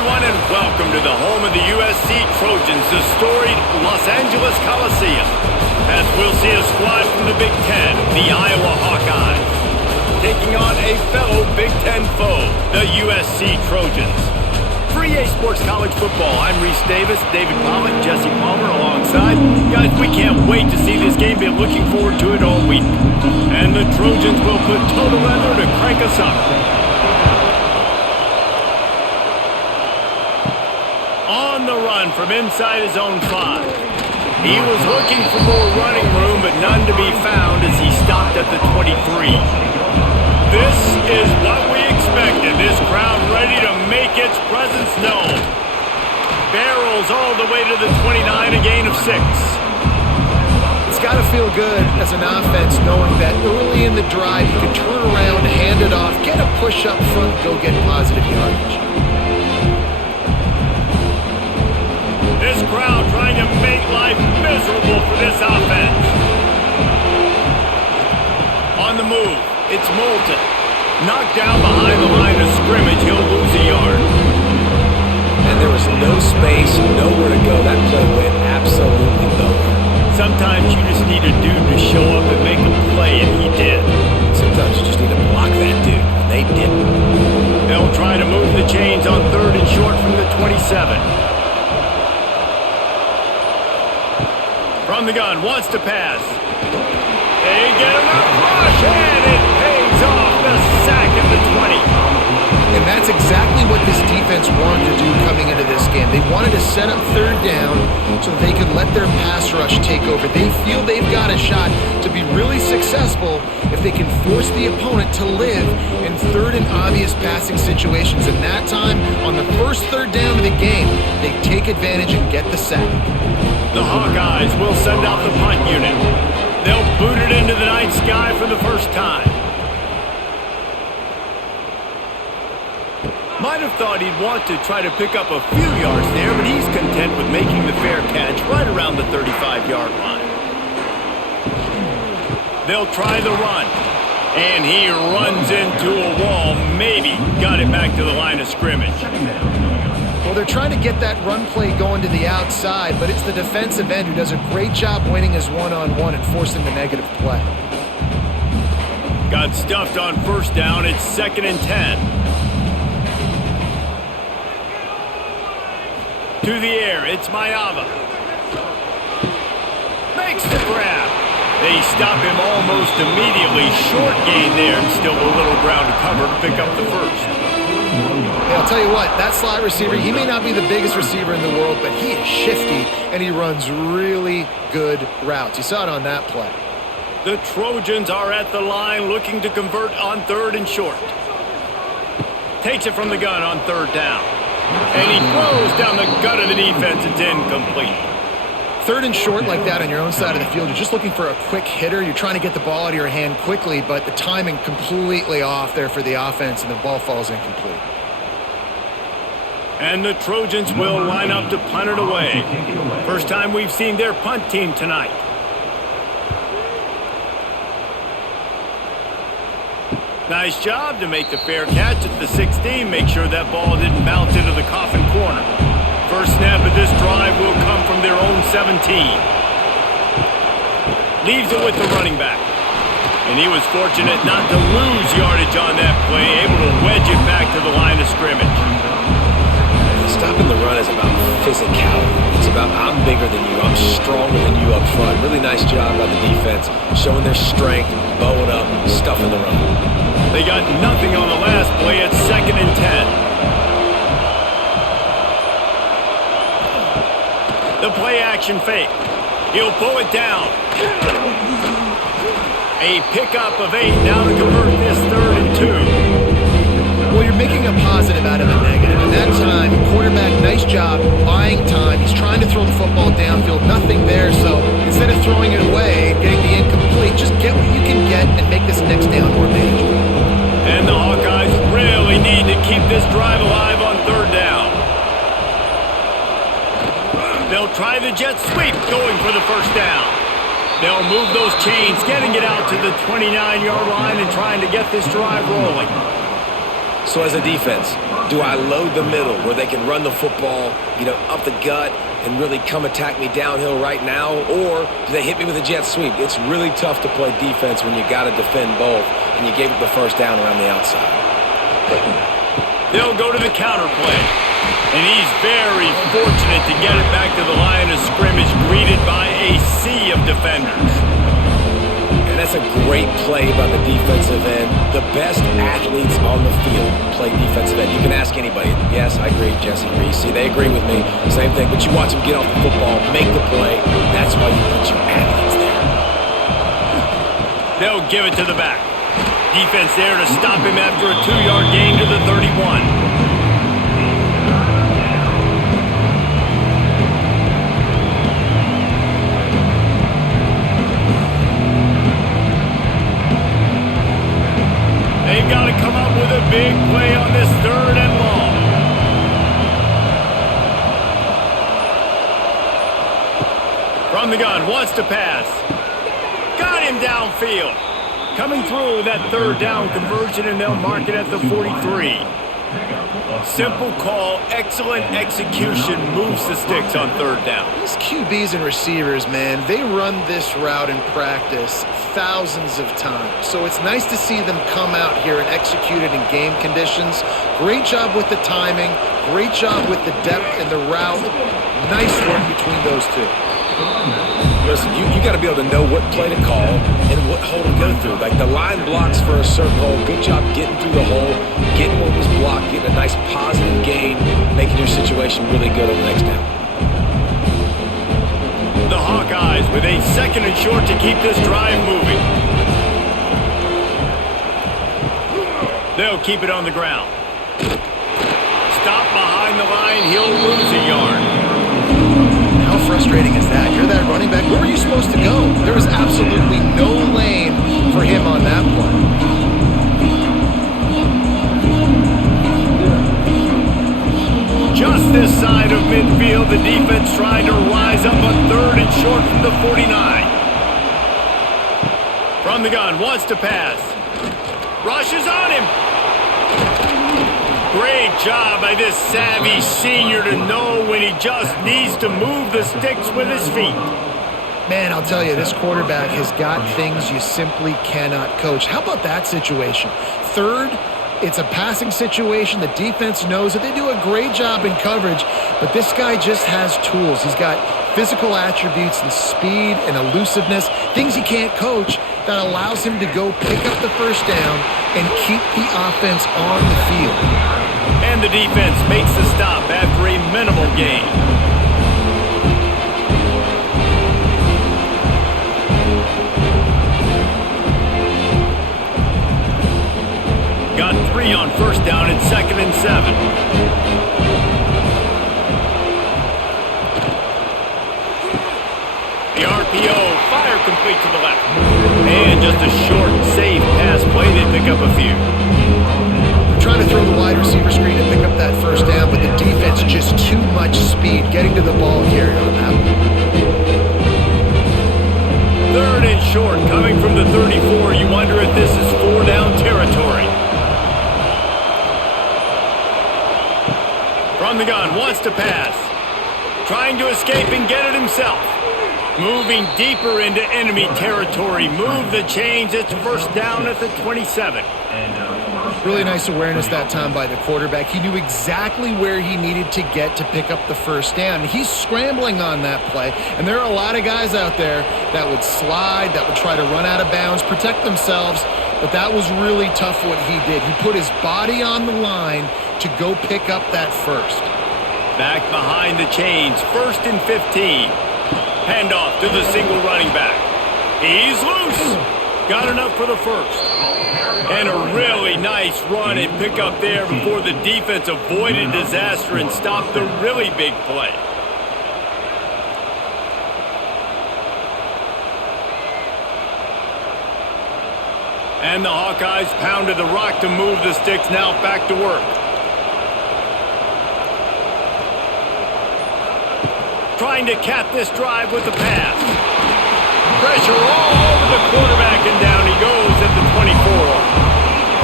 everyone, and welcome to the home of the USC Trojans, the storied Los Angeles Coliseum. As we'll see a squad from the Big Ten, the Iowa Hawkeyes, taking on a fellow Big Ten foe, the USC Trojans. For EA Sports College Football, I'm Reese Davis, David Pollock, Jesse Palmer alongside. Guys, we can't wait to see this game. Been looking forward to it all week. And the Trojans will put total leather to crank us up. On the run from inside his own 5. He was looking for more running room, but none to be found as he stopped at the 23. This is what we expected. This crowd ready to make its presence known. Barrels all the way to the 29, a gain of 6. It's got to feel good as an offense knowing that early in the drive you can turn around, hand it off, get a push up front, go get positive yardage. This crowd trying to make life miserable for this offense. On the move, it's Moulton. Knocked down behind the line of scrimmage, he'll lose a yard. And there was no space, nowhere to go. That play went absolutely nowhere. Sometimes you just need a dude to show up and make a play, and he did. Sometimes you just need to block that dude, and they didn't. They'll try to move the chains on 3rd and short from the 27. From the gun, wants to pass. They get enough rush, and it pays off. The sack at the 20. And that's exactly what this defense wanted to do coming into this game. They wanted to set up 3rd down so they could let their pass rush take over. They feel they've got a shot to be really successful if they can force the opponent to live in 3rd and obvious passing situations. And that time, on the first 3rd down of the game, they take advantage and get the sack. The Hawkeyes will send out the punt unit. They'll boot it into the night sky for the first time. Might have thought he'd want to try to pick up a few yards there, but he's content with making the fair catch right around the 35-yard line. They'll try the run, and he runs into a wall. Maybe got it back to the line of scrimmage. Well, they're trying to get that run play going to the outside, but it's the defensive end who does a great job winning his one-on-one and forcing the negative play. Got stuffed on 1st down. It's 2nd and 10. To the air, it's Mayava. Makes the grab. They stop him almost immediately. Short gain there, and still a little ground to cover to pick up the 1st. Hey, I'll tell you what, that slot receiver, he may not be the biggest receiver in the world, but he is shifty, and he runs really good routes. You saw it on that play. The Trojans are at the line looking to convert on 3rd and short. Takes it from the gun on 3rd down. And he throws down the gut of the defense. It's incomplete. 3rd and short like that on your own side of the field, you're just looking for a quick hitter. You're trying to get the ball out of your hand quickly, but the timing completely off there for the offense, and the ball falls incomplete. And the Trojans will line up to punt it away. First time we've seen their punt team tonight. Nice job to make the fair catch at the 16. Make sure that ball didn't bounce into the coffin corner. First snap of this drive will come from their own 17. Leaves it with the running back. And he was fortunate not to lose yardage on that play, able to wedge it back to the line of scrimmage. Stopping the run is about physicality. It's about I'm bigger than you, I'm stronger than you up front. Really nice job by the defense, showing their strength, bowing up, stuffing the run. They got nothing on the last play. It's 2nd and 10. The play action fake. He'll pull it down. A pickup of 8 now to convert this 3rd and 2. Well, you're making a positive out of a negative. And that time, quarterback, nice job buying time. He's trying to throw the football downfield. Nothing there, so instead of throwing it away and getting the incomplete, just get what you can get and make this next down more manageable. And the Hawkeyes really need to keep this drive alive on 3rd down. They'll try the jet sweep, going for the 1st down. They'll move those chains, getting it out to the 29-yard line and trying to get this drive rolling. So as a defense, do I load the middle where they can run the football, up the gut and really come attack me downhill right now? Or do they hit me with a jet sweep? It's really tough to play defense when you got to defend both, and you gave up the first down around the outside. They'll go to the counter play. And he's very fortunate to get it back to the line of scrimmage, greeted by a sea of defenders. And that's a great play by the defensive end. The best athletes on the field play defensive end. You can ask anybody. Yes, I agree, Jesse Reese. They agree with me. Same thing. But you watch them get off the football, make the play. That's why you put your athletes there. They'll give it to the back. Defense there to stop him after a 2-yard gain to the 31. They've got to come up with a big play on this 3rd and long. From the gun, wants to pass. Got him downfield. Coming through that 3rd down conversion, and they'll mark it at the 43. Simple call, excellent execution, moves the sticks on 3rd down. These QBs and receivers, man, they run this route in practice thousands of times. So it's nice to see them come out here and execute it in game conditions. Great job with the timing, great job with the depth and the route. Nice work between those two. Listen, you got to be able to know what play to call and what hole to go through. Like the line blocks for a certain hole. Good job getting through the hole, getting what was blocked, getting a nice positive gain, making your situation really good on the next down. The Hawkeyes with a 2nd and short to keep this drive moving. They'll keep it on the ground. Stop behind the line. He'll lose a yard. How frustrating is that? You're that running back. Where were you supposed to go? There was absolutely no lane for him on that play. Just this side of midfield, the defense trying to rise up on 3rd and short from the 49. From the gun, wants to pass. Rushes on him. Great job by this savvy senior to know when he just needs to move the sticks with his feet. Man, I'll tell you, this quarterback has got things you simply cannot coach. How about that situation? 3rd, it's a passing situation. The defense knows that they do a great job in coverage, but this guy just has tools. He's got physical attributes and speed and elusiveness, things he can't coach, that allows him to go pick up the first down and keep the offense on the field. And the defense makes the stop after a minimal gain. Got 3 on 1st down and 2nd and 7. The RPO, fire complete to the left. And just a short, safe pass play. They pick up a few. They're trying to throw the wide receiver screen to pick up that 1st down, but the defense just too much speed getting to the ball carrier on that one. 3rd and short, coming from the 34. You wonder if this is 4-down territory. From the gun, wants to pass. Trying to escape and get it himself. Moving deeper into enemy territory. Move the chains. It's 1st down at the 27. Really nice awareness that time by the quarterback. He knew exactly where he needed to get to pick up the 1st down. He's scrambling on that play, and there are a lot of guys out there that would slide, that would try to run out of bounds, protect themselves, but that was really tough what he did. He put his body on the line to go pick up that 1st. Back behind the chains, 1st and 15. Handoff to the single running back. He's loose. Got enough for the 1st. And a really nice run and pick up there before the defense avoided disaster and stopped the really big play. And the Hawkeyes pounded the rock to move the sticks. Now back to work. Trying to cap this drive with the pass. Pressure all over the quarterback, and down he goes at the 24.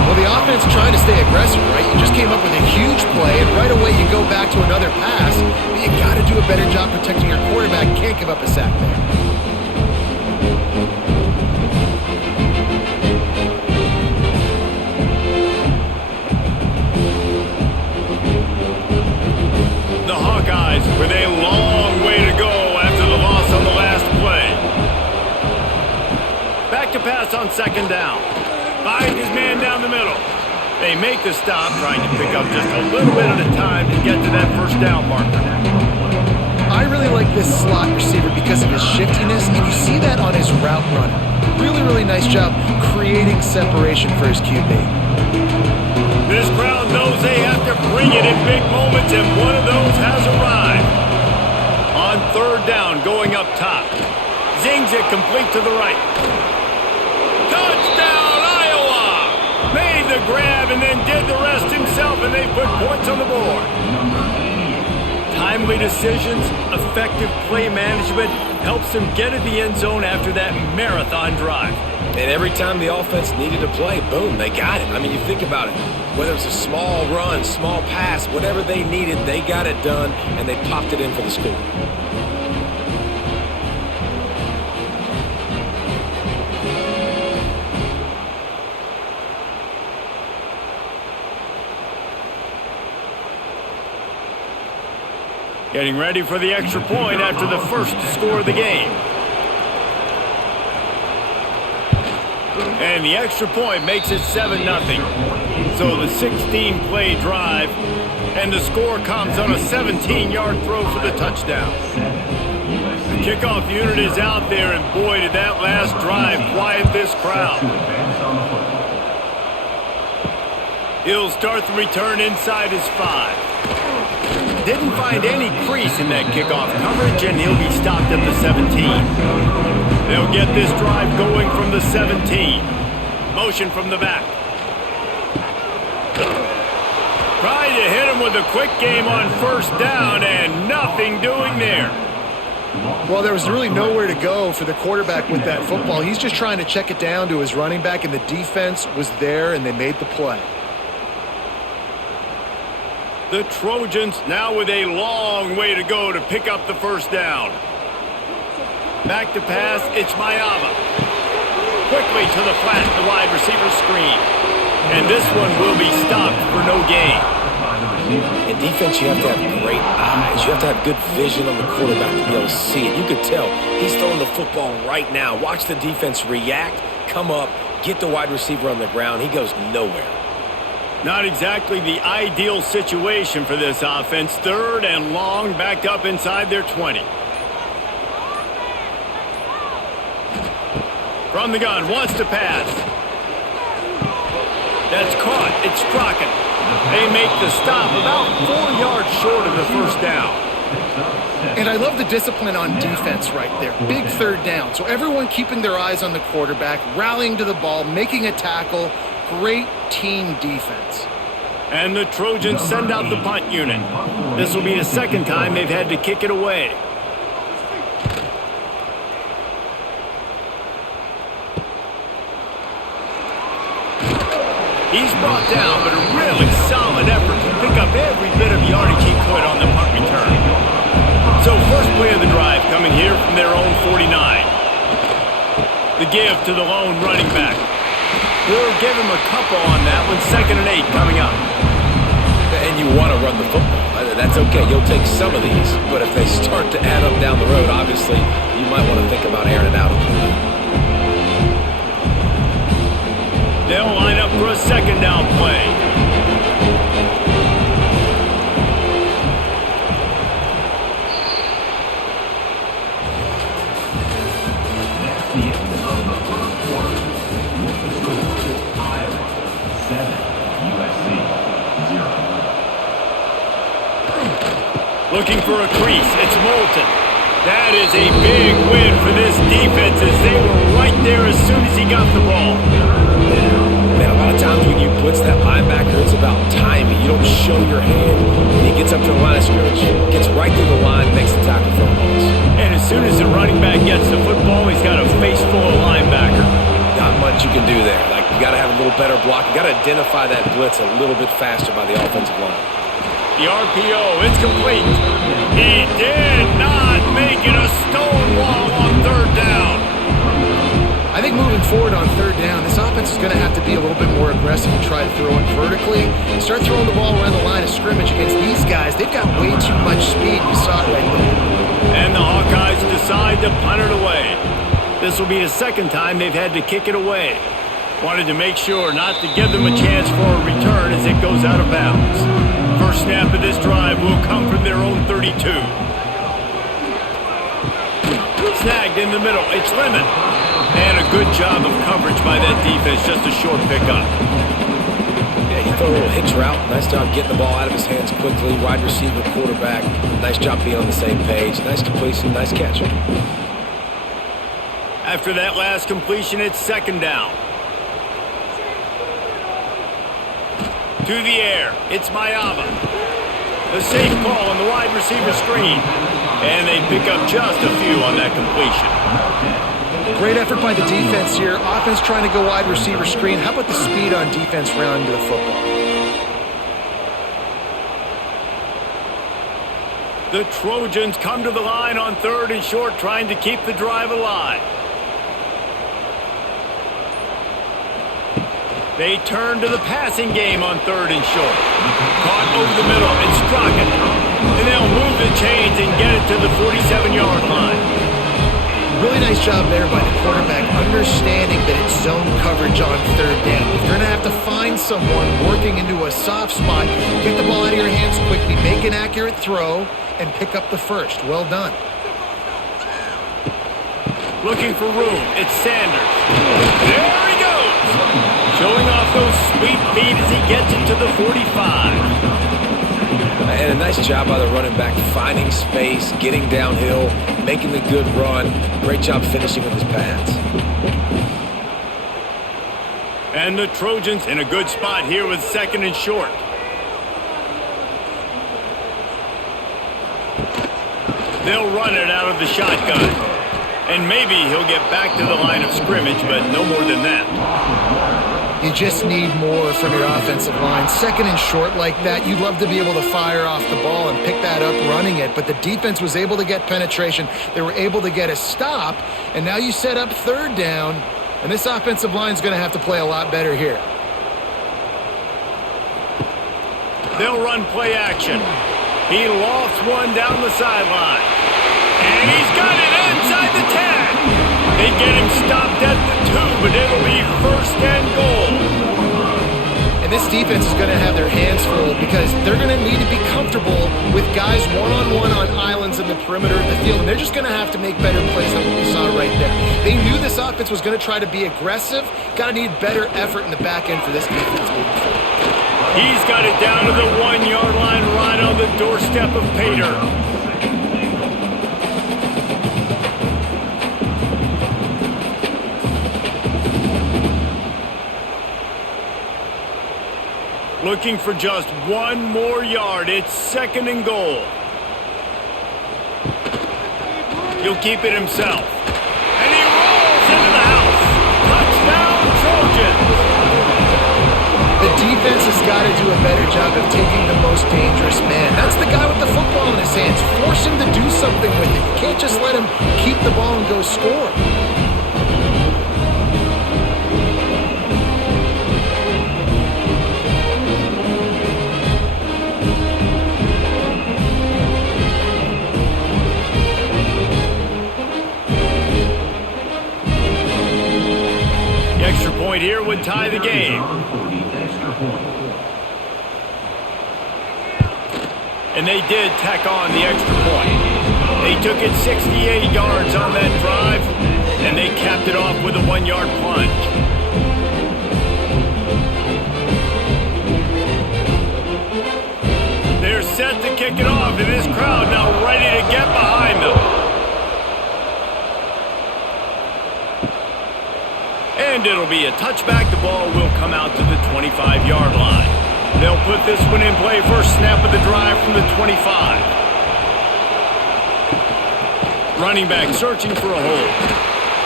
Well, the offense trying to stay aggressive, right? You just came up with a huge play, and right away you go back to another pass. But you got to do a better job protecting your quarterback. Can't give up a sack there. The Hawkeyes with a long way to go after the loss on the last play. Back to pass on second down. Finds his man down the middle. They make the stop, trying to pick up just a little bit at a time to get to that first down marker. I really like this slot receiver because of his shiftiness, and you see that on his route running. Really, really nice job creating separation for his QB. This crowd knows they have to bring it in big moments, and one of those has arrived. On third down, going up top. Zings it complete to the right. Touchdown, Iowa! Made the grab and then did the rest himself, and they put points on the board. Timely decisions, effective play management helps them get to the end zone after that marathon drive. And every time the offense needed to play, boom, they got it. I mean, you think about it. Whether it's a small run, small pass, whatever they needed, they got it done, and they popped it in for the score. Getting ready for the extra point after the first score of the game. And the extra point makes it 7-0. So the 16-play drive, and the score comes on a 17-yard throw for the touchdown. The kickoff unit is out there, and boy, did that last drive quiet this crowd. He'll start the return inside his 5. Didn't find any crease in that kickoff coverage, and he'll be stopped at the 17. They'll get this drive going from the 17. Motion from the back. Tried to hit him with a quick game on first down, and nothing doing there. Well, there was really nowhere to go for the quarterback with that football. He's just trying to check it down to his running back, and the defense was there, and they made the play. The Trojans now with a long way to go to pick up the first down. Back to pass, it's Mayava. Quickly to the flat, the wide receiver screen. And this one will be stopped for no gain. In defense, you have to have great eyes. You have to have good vision on the quarterback to be able to see it. You could tell he's throwing the football right now. Watch the defense react, come up, get the wide receiver on the ground. He goes nowhere. Not exactly the ideal situation for this offense. Third and long, backed up inside their 20. From the gun, wants to pass. That's caught. It's Strachan. They make the stop about 4 yards short of the first down. And I love the discipline on defense right there. Big third down. So everyone keeping their eyes on the quarterback, rallying to the ball, making a tackle. Great team defense. And the Trojans send out the punt unit. This will be the second time they've had to kick it away. He's brought down, but a really solid effort to pick up every bit of yardage he could on the punt return. So first play of the drive coming here from their own 49. The give to the lone running back. We'll give him a couple on that one. 2nd and 8 coming up. And you want to run the football. That's okay. You'll take some of these. But if they start to add up down the road, obviously, you might want to think about airing it out a little bit. They'll line up for a second down play. That's the end of the first quarter. Iowa 7, USC 0. Looking for a crease. It's Moulton. That is a big win for this defense as they were right there as soon as he got the ball. Man, a lot of times when you blitz that linebacker, it's about timing. You don't show your hand. When he gets up to the line of scrimmage, gets right through the line, makes the tackle for a loss. And as soon as the running back gets the football, he's got a face full of linebacker. Not much you can do there. Like You got to have a little better block. You got to identify that blitz a little bit faster by the offensive line. The RPO, it's complete. He did not make it a stonewall on third down. I think moving forward on third down, this offense is going to have to be a little bit more aggressive and try to throw it vertically. Start throwing the ball around the line of scrimmage against these guys. They've got way too much speed. You saw it right there. And the Hawkeyes decide to punt it away. This will be the second time they've had to kick it away. Wanted to make sure not to give them a chance for a return as it goes out of bounds. First snap of this drive will come from their own 32. Snagged in the middle. It's Lemon. And a good job of coverage by that defense. Just a short pickup. Yeah, he threw a little hitch route. Nice job getting the ball out of his hands quickly. Wide receiver, quarterback. Nice job being on the same page. Nice completion, nice catch. After that last completion, it's second down. To the air, it's Mayava. The safe call on the wide receiver screen. And they pick up just a few on that completion. Great effort by the defense here. Offense trying to go wide receiver screen. How about the speed on defense rounding to the football? The Trojans come to the line on third and short, trying to keep the drive alive. They turn to the passing game on third and short. Caught over the middle, it's Crockett. And they'll move the chains and get it to the 47-yard line. Really nice job there by the quarterback, understanding that it's zone coverage on third down. If you're going to have to find someone working into a soft spot, get the ball out of your hands quickly, make an accurate throw, and pick up the first. Well done. Looking for room, it's Sanders. There he goes! Showing off those sweet feet as he gets it to the 45. And a nice job by the running back, finding space, getting downhill, making the good run. Great job finishing with his pads. And the Trojans in a good spot here with second and short. They'll run it out of the shotgun. And maybe he'll get back to the line of scrimmage, but no more than that. You just need more from your offensive line. Second and short like that, you'd love to be able to fire off the ball and pick that up running it, but the defense was able to get penetration. They were able to get a stop, and now you set up third down, and this offensive line is going to have to play a lot better here. They'll run play action. He lofts one down the sideline. And he's got it inside the 10. They get him stopped at the 2, but it'll be first and goal. And this defense is going to have their hands full because they're going to need to be comfortable with guys one-on-one on islands in the perimeter of the field, and they're just going to have to make better plays than what we saw right there. They knew this offense was going to try to be aggressive. Got to need better effort in the back end for this defense moving forward. He's got it down to the 1-yard line right on the doorstep of Pater. Looking for just one more yard. It's second and goal. He'll keep it himself. And he rolls into the house. Touchdown, Trojans. The defense has got to do a better job of taking the most dangerous man. That's the guy with the football in his hands. Force him to do something with it. You can't just let him keep the ball and go score. Extra point here would tie the game. And they did tack on the extra point. They took it 68 yards on that drive, and they capped it off with a 1-yard plunge. They're set to kick it off, and this crowd now ready to get behind them. And it'll be a touchback. The ball will come out to the 25-yard line. They'll put this one in play. First snap of the drive from the 25. Running back searching for a hole.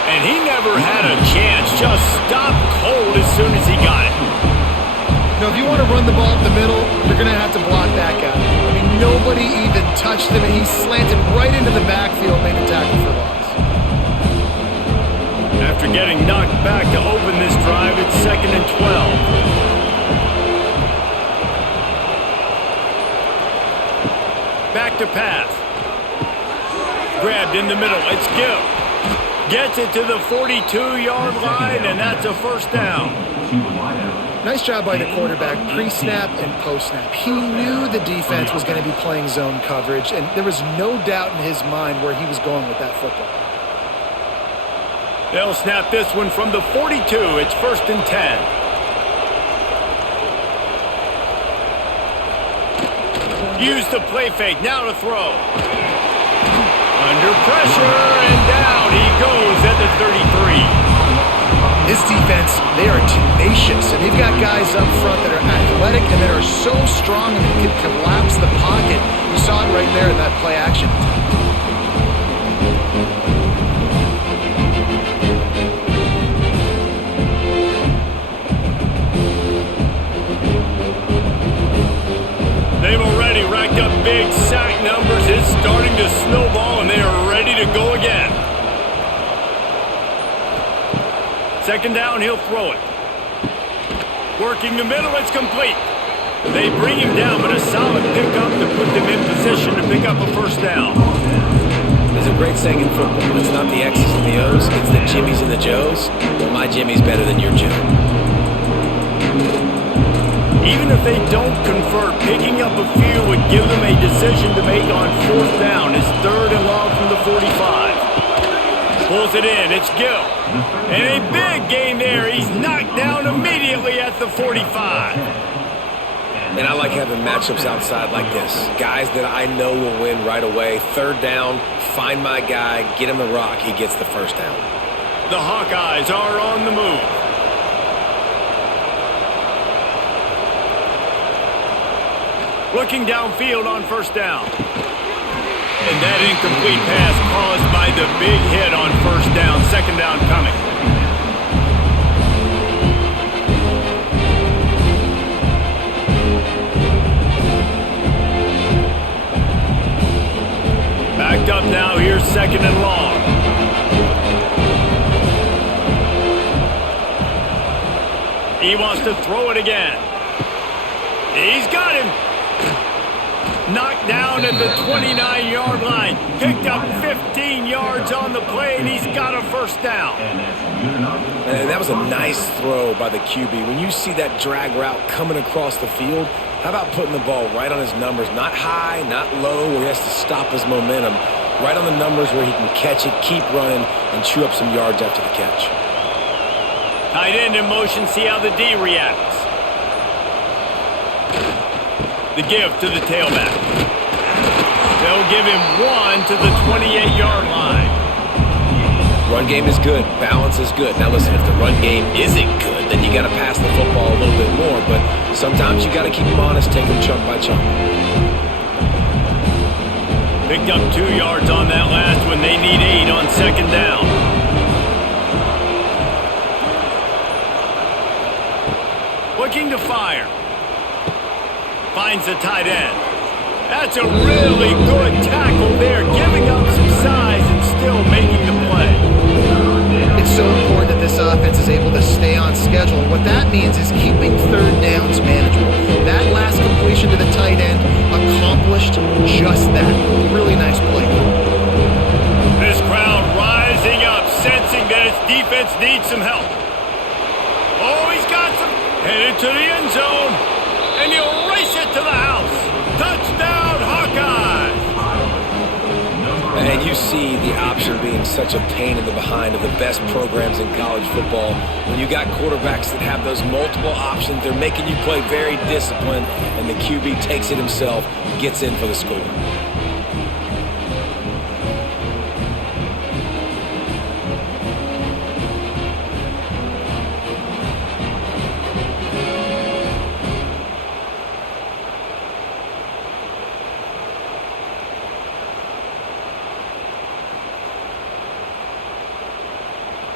And he never had a chance. Just stopped cold as soon as he got it. You know, if you want to run the ball up the middle, you're going to have to block that guy. I mean, nobody even touched him, and he slanted right into the backfield, made a tackle for loss. After getting knocked back to open this drive, it's 2nd and 12. Back to pass. Grabbed in the middle. It's Gill. Gets it to the 42-yard line, and that's a first down. Nice job by the quarterback, pre-snap and post-snap. He knew the defense was going to be playing zone coverage, and there was no doubt in his mind where he was going with that football. They'll snap this one from the 42. It's 1st and 10. Use the play fake. Now to throw. Under pressure, and down he goes at the 33. This defense, they are tenacious, and they've got guys up front that are athletic and that are so strong and they can collapse the pocket. You saw it right there in that play action. They've already racked up big sack numbers. It's starting to snowball, and they are ready to go again. 2nd down, he'll throw it. Working the middle, it's complete. They bring him down, but a solid pickup to put them in position to pick up a first down. There's a great saying in football. It's not the X's and the O's, it's the Jimmies and the Joes. Well, my Jimmy's better than your Joe. Even if they don't convert, picking up a few would give them a decision to make on 4th down. It's 3rd and long from the 45. Pulls it in. It's Gill. And a big gain there. He's knocked down immediately at the 45. And I like having matchups outside like this. Guys that I know will win right away. 3rd down, find my guy, get him the rock, he gets the first down. The Hawkeyes are on the move. Looking downfield on 1st down. And that incomplete pass caused by the big hit on 1st down. 2nd down coming. Backed up now. Here's 2nd and long. He wants to throw it again. He's got him. Knocked down at the 29-yard line. Picked up 15 yards on the play, and he's got a first down. And that was a nice throw by the QB. When you see that drag route coming across the field, how about putting the ball right on his numbers? Not high, not low, where he has to stop his momentum. Right on the numbers where he can catch it, keep running, and chew up some yards after the catch. Tight end in motion, see how the D reacts. The give to the tailback. They'll give him 1 to the 28-yard line. Run game is good. Balance is good. Now listen, if the run game isn't good, then you got to pass the football a little bit more. But sometimes you got to keep them honest, take them chunk by chunk. Picked up 2 yards on that last one. They need 8 on 2nd down. Looking to fire. Finds the tight end. That's a really good tackle there, giving up some size and still making the play. It's so important that this offense is able to stay on schedule. And what that means is keeping 3rd downs manageable. That last completion to the tight end accomplished just that. Really nice play. This crowd rising up, sensing that its defense needs some help. Oh, he's got some. Headed to the end zone. And he'll race it to the house. Touchdown, Hawkeyes! And you see the option being such a pain in the behind of the best programs in college football. When you got quarterbacks that have those multiple options, they're making you play very disciplined, and the QB takes it himself, gets in for the score.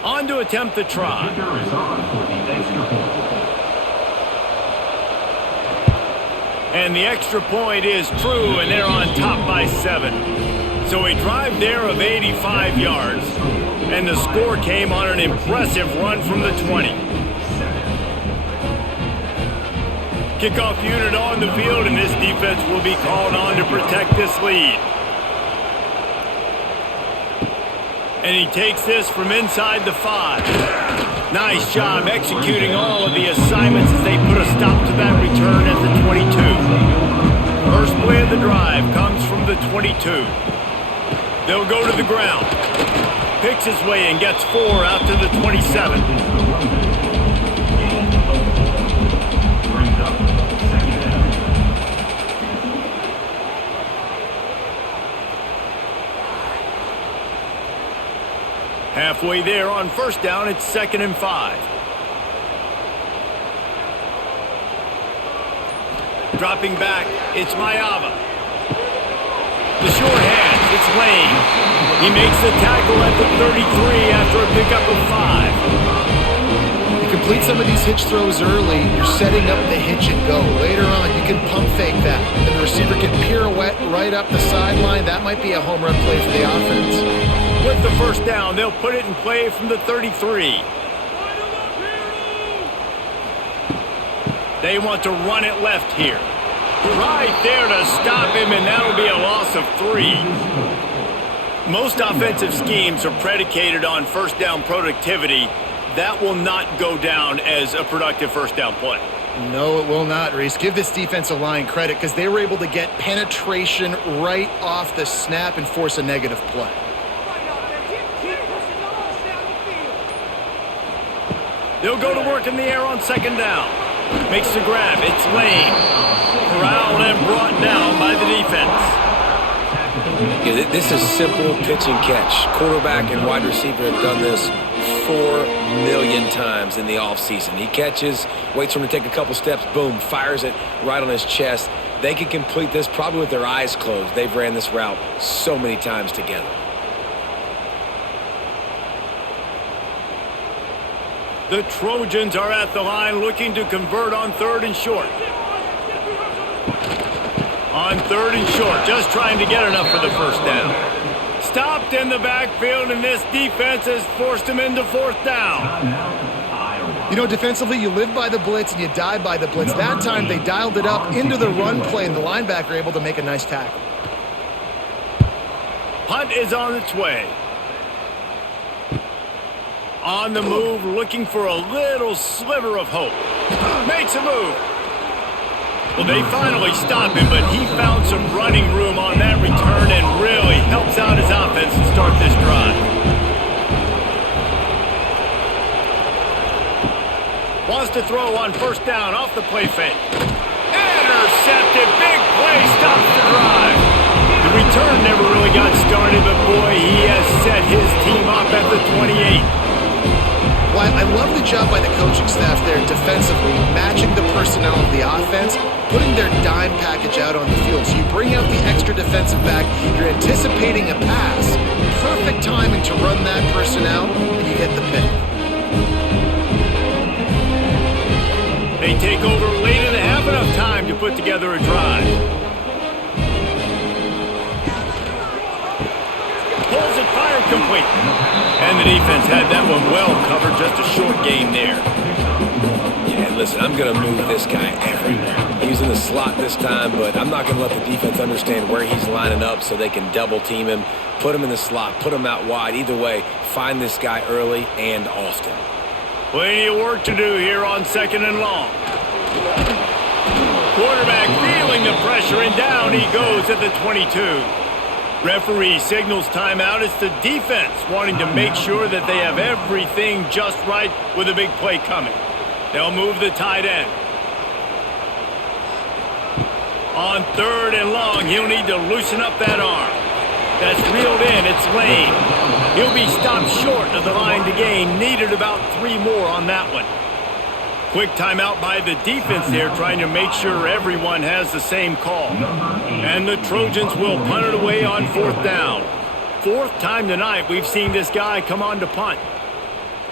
On to attempt the try. Kicker is on for the extra point. And the extra point is true, and they're on top by 7. So a drive there of 85 yards. And the score came on an impressive run from the 20. Kickoff unit on the field, and this defense will be called on to protect this lead. And he takes this from inside the 5. Nice job executing all of the assignments as they put a stop to that return at the 22. First play of the drive comes from the 22. They'll go to the ground. Picks his way and gets 4 out to the 27. Halfway there on first down, it's 2nd and 5. Dropping back, it's Mayava. The short hands, it's Lane. He makes the tackle at the 33 after a pickup of 5. You complete some of these hitch throws early, you're setting up the hitch and go. Later on, you can pump fake that, and the receiver can pirouette right up the sideline. That might be a home run play for the offense. With the first down, they'll put it in play from the 33. They want to run it left here. Right there to stop him, and that'll be a loss of 3. Most offensive schemes are predicated on first down productivity. That will not go down as a productive first down play. No, it will not, Reese. Give this defensive line credit because they were able to get penetration right off the snap and force a negative play. They'll go to work in the air on 2nd down. Makes the grab. It's Lane. Corralled and brought down by the defense. Yeah, this is simple pitch and catch. Quarterback and wide receiver have done this 4 million times in the offseason. He catches, waits for him to take a couple steps, boom, fires it right on his chest. They can complete this probably with their eyes closed. They've ran this route so many times together. The Trojans are at the line looking to convert on 3rd and short. On 3rd and short, just trying to get enough for the first down. Stopped in the backfield, and this defense has forced him into 4th down. You know, defensively, you live by the blitz and you die by the blitz. That time, they dialed it up into the run play, and the linebacker able to make a nice tackle. Punt is on its way. On the move, looking for a little sliver of hope. Makes a move. Well, they finally stop him, but he found some running room on that return and really helps out his offense to start this drive. Wants to throw on first down off the play fake. Intercepted. Big play stops the drive. The return never really got started, but boy, he has set his team up at the 28. Well, I love the job by the coaching staff there defensively, matching the personnel of the offense, putting their dime package out on the field. So you bring out the extra defensive back, you're anticipating a pass, perfect timing to run that personnel, and you get the pick. They take over late and have enough time to put together a drive. Pulls it, fired complete. And the defense had that one well covered, just a short gain there. Yeah, listen, I'm going to move this guy everywhere. He's in the slot this time, but I'm not going to let the defense understand where he's lining up so they can double team him, put him in the slot, put him out wide. Either way, find this guy early and often. Plenty of work to do here on 2nd and long. Quarterback feeling the pressure, and down he goes at the 22. Referee signals timeout. It's the defense wanting to make sure that they have everything just right with a big play coming. They'll move the tight end. On 3rd and long, he'll need to loosen up that arm. That's reeled in. It's Lane. He'll be stopped short of the line to gain. Needed about 3 more on that one. Quick timeout by the defense there, trying to make sure everyone has the same call. And the Trojans will punt it away on 4th down. 4th time tonight we've seen this guy come on to punt.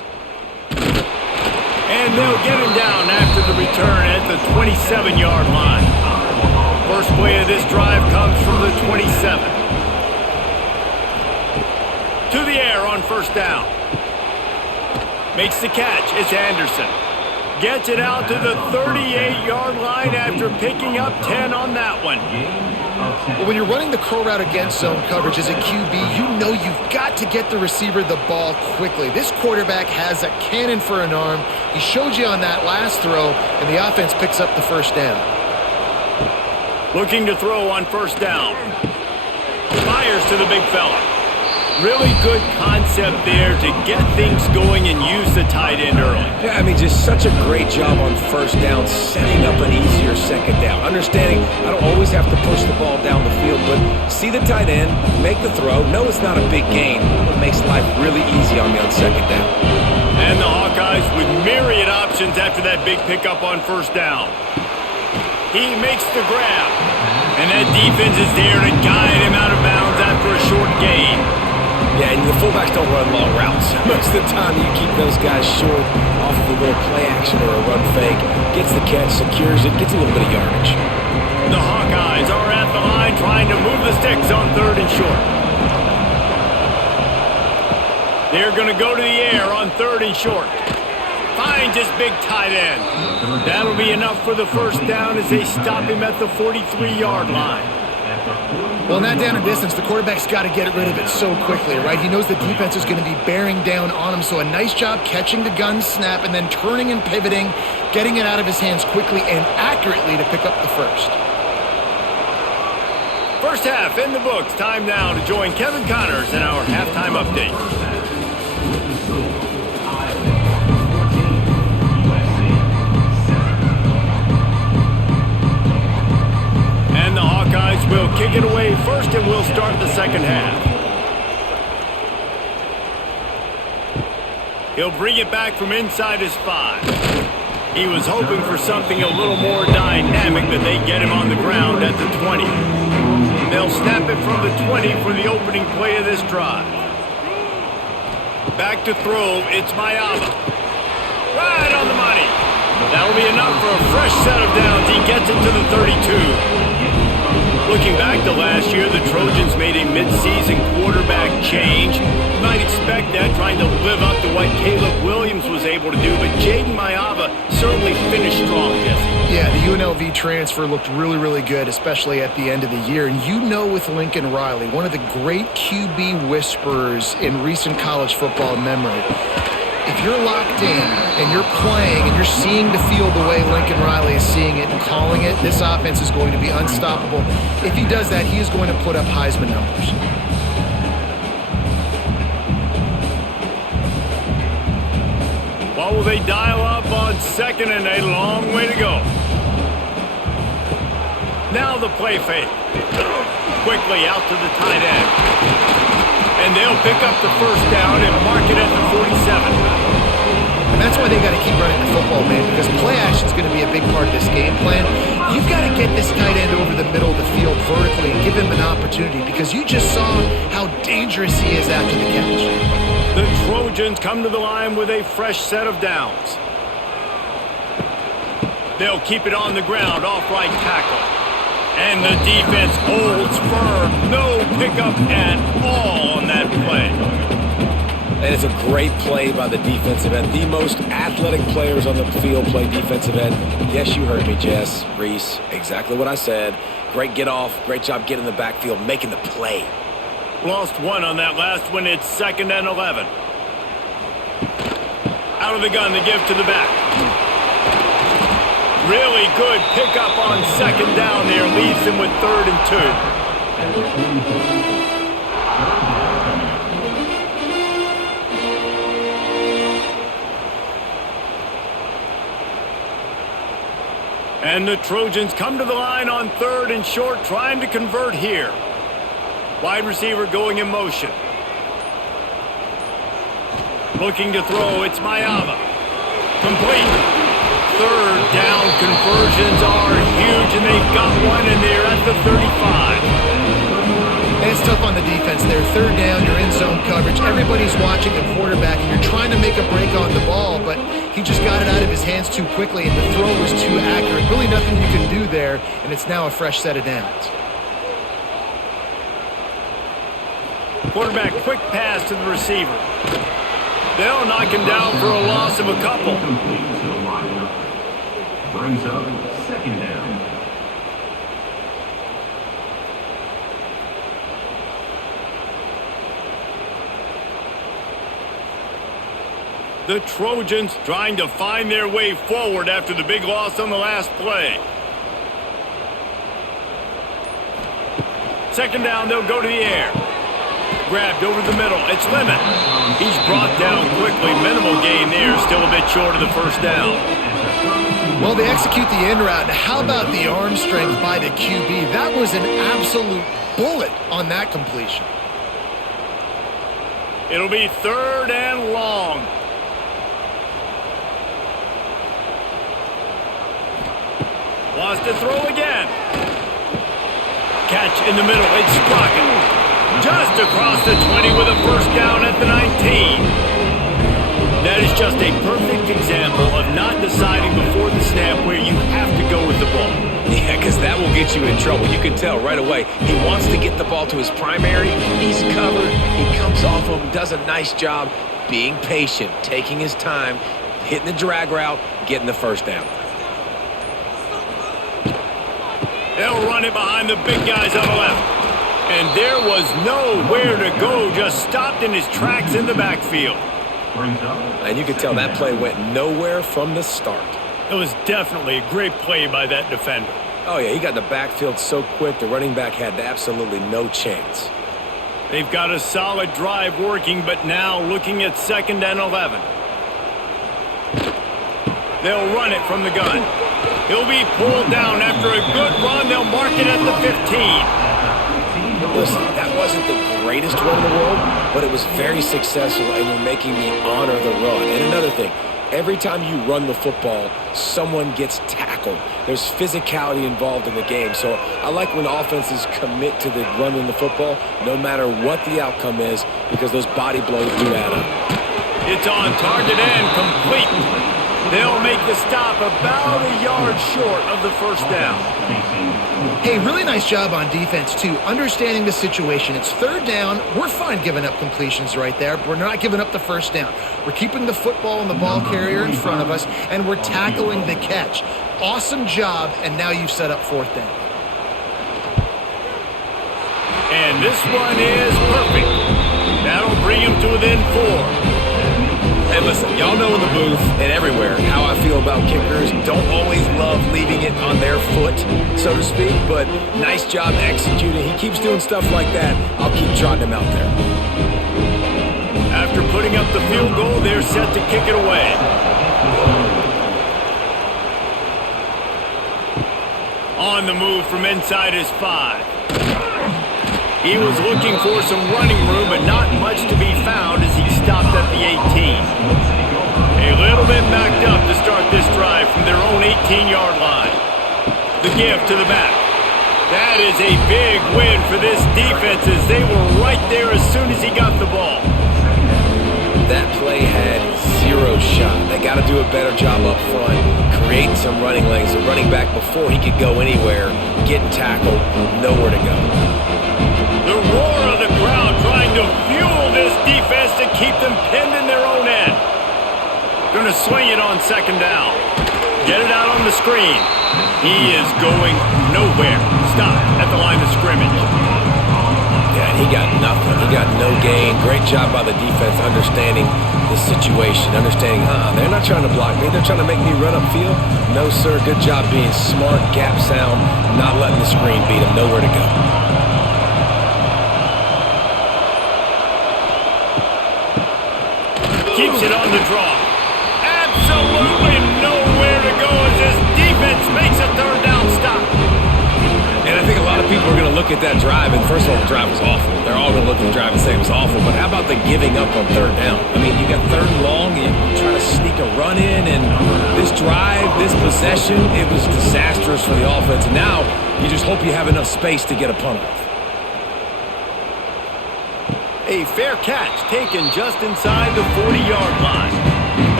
And they'll get him down after the return at the 27-yard line. First play of this drive comes from the 27. To the air on first down. Makes the catch. It's Anderson. Gets it out to the 38-yard line after picking up 10 on that one. Well, when you're running the curl route against zone coverage as a QB, you know you've got to get the receiver the ball quickly. This quarterback has a cannon for an arm. He showed you on that last throw, and the offense picks up the first down. Looking to throw on first down. Fires to the big fella. Really good concept there to get things going and use the tight end early. Yeah, I mean, just such a great job on first down, setting up an easier second down. Understanding I don't always have to push the ball down the field, but see the tight end, make the throw. No, it's not a big gain, but makes life really easy on me on second down. And the Hawkeyes with myriad options after that big pickup on first down. He makes the grab, and that defense is there to guide him out of bounds after a short gain. Yeah, and the fullbacks don't run long routes. Most of the time, you keep those guys short off of a little play action or a run fake. Gets the catch, secures it, gets a little bit of yardage. The Hawkeyes are at the line trying to move the sticks on third and short. They're going to go to the air on third and short. Finds his big tight end. That'll be enough for the first down as they stop him at the 43-yard line. Well, in that down and distance, the quarterback's got to get rid of it so quickly, right? He knows the defense is going to be bearing down on him, so a nice job catching the gun snap and then turning and pivoting, getting it out of his hands quickly and accurately to pick up the first. First half in the books. Time now to join Kevin Connors in our halftime update. And the Hawkeyes will kick it away first, and we'll start the second half. He'll bring it back from inside his 5. He was hoping for something a little more dynamic, but they get him on the ground at the 20. They'll snap it from the 20 for the opening play of this drive. Back to throw, it's Mayava. Right on the money. That'll be enough for a fresh set of downs. He gets it to the 32. Looking back to last year, the Trojans made a midseason quarterback change. You might expect that, trying to live up to what Caleb Williams was able to do, but Jaden Mayava certainly finished strong, Jesse. Yeah, the UNLV transfer looked really, really good, especially at the end of the year. And you know with Lincoln Riley, one of the great QB whisperers in recent college football memory, if you're locked in and you're playing and you're seeing the field the way Lincoln Riley is seeing it and calling it, this offense is going to be unstoppable. If he does that, he is going to put up Heisman numbers. Well, will they dial up on second and a long way to go? Now the play fake. Quickly out to the tight end. And they'll pick up the first down and mark it at the 47. And that's why they got to keep running the football, man, because play action is going to be a big part of this game plan. You've got to get this tight end over the middle of the field vertically and give him an opportunity, because you just saw how dangerous he is after the catch. The Trojans come to the line with a fresh set of downs. They'll keep it on the ground, off right tackle. And the defense holds firm. No pickup at all on that play. And it's a great play by the defensive end. The most athletic players on the field play defensive end. Yes, you heard me, Jess, Reese. Exactly what I said. Great get off. Great job getting in the backfield, making the play. Lost one on that last one. It's 2nd and 11. Out of the gun, the give to the back. Really good pickup on second down there. Leaves him with 3rd and 2. And the Trojans come to the line on 3rd and short, trying to convert here. Wide receiver going in motion. Looking to throw, it's Mayava. Complete. 3rd down conversions are huge, and they've got one in there at the 35. And it's tough on the defense there. 3rd down, you're in zone coverage. Everybody's watching the quarterback, and you're trying to make a break take on the ball, but he just got it out of his hands too quickly, and the throw was too accurate. Really nothing you can do there, and it's now a fresh set of downs. Quarterback quick pass to the receiver. They'll knock him down for a loss of a couple. Complete to the lineup. Brings up second down. The Trojans trying to find their way forward after the big loss on the last play. Second down, they'll go to the air. Grabbed over the middle. It's Lemon. He's brought down quickly. Minimal gain there. Still a bit short of the first down. Well, they execute the in route. Now, how about the arm strength by the QB? That was an absolute bullet on that completion. It'll be third and long. Lost to throw again. Catch in the middle. It's Sprocket. Just across the 20 with a first down at the 19. That is just a perfect example of not deciding before the snap where you have to go with the ball. Yeah, because that will get you in trouble. You can tell right away. He wants to get the ball to his primary. He's covered. He comes off him, does a nice job being patient, taking his time, hitting the drag route, getting the first down. They'll run it behind the big guys on the left. And there was nowhere to go, just stopped in his tracks in the backfield. And you could tell that play went nowhere from the start. It was definitely a great play by that defender. Oh, yeah, he got in the backfield so quick, the running back had absolutely no chance. They've got a solid drive working, but now looking at 2nd and 11. They'll run it from the gun. He'll be pulled down after a good run. They'll mark it at the 15. Listen, that wasn't the greatest run in the world, but it was very successful, and you're making me honor the run. And another thing, every time you run the football, someone gets tackled. There's physicality involved in the game. So I like when offenses commit to the running the football, no matter what the outcome is, because those body blows do add up. It's on target and complete. They'll make the stop about a yard short of the first down. Hey, really nice job on defense, too, understanding the situation. It's 3rd down. We're fine giving up completions right there. We're not giving up the first down. We're keeping the football and the ball carrier in front of us, and we're tackling the catch. Awesome job, and now you've set up 4th down. And this one is perfect. That'll bring him to within 4. Hey, listen, y'all know in the booth and everywhere how I feel about kickers. Don't always love leaving it on their foot, so to speak, but nice job executing. He keeps doing stuff like that. I'll keep trotting him out there. After putting up the field goal, they're set to kick it away. On the move from inside his 5. He was looking for some running room, but not much to be found as he stopped at the 18. A little bit backed up to start this drive from their own 18-yard line. The give to the back. That is a big win for this defense as they were right there as soon as he got the ball. That play had 0 shot. They got to do a better job up front, creating some running lanes. The running back, before he could go anywhere, getting tackled, nowhere to go. The roar of the crowd trying to fuel this defense to keep them pinned in their own end. Going to swing it on 2nd down. Get it out on the screen. He is going nowhere. Stop at the line of scrimmage. Yeah, he got nothing. He got no gain. Great job by the defense understanding the situation, understanding, they're not trying to block me. They're trying to make me run upfield. No, sir. Good job being smart, gap sound, not letting the screen beat him. Nowhere to go. Keeps it on the draw. Absolutely nowhere to go as this defense makes a 3rd down stop. And I think a lot of people are going to look at that drive, and first of all, the drive was awful. They're all going to look at the drive and say it was awful, but how about the giving up on 3rd down? I mean, you got 3rd and long, you try to sneak a run in, and this drive, this possession, it was disastrous for the offense. And now you just hope you have enough space to get a punt off. A fair catch taken just inside the 40-yard line.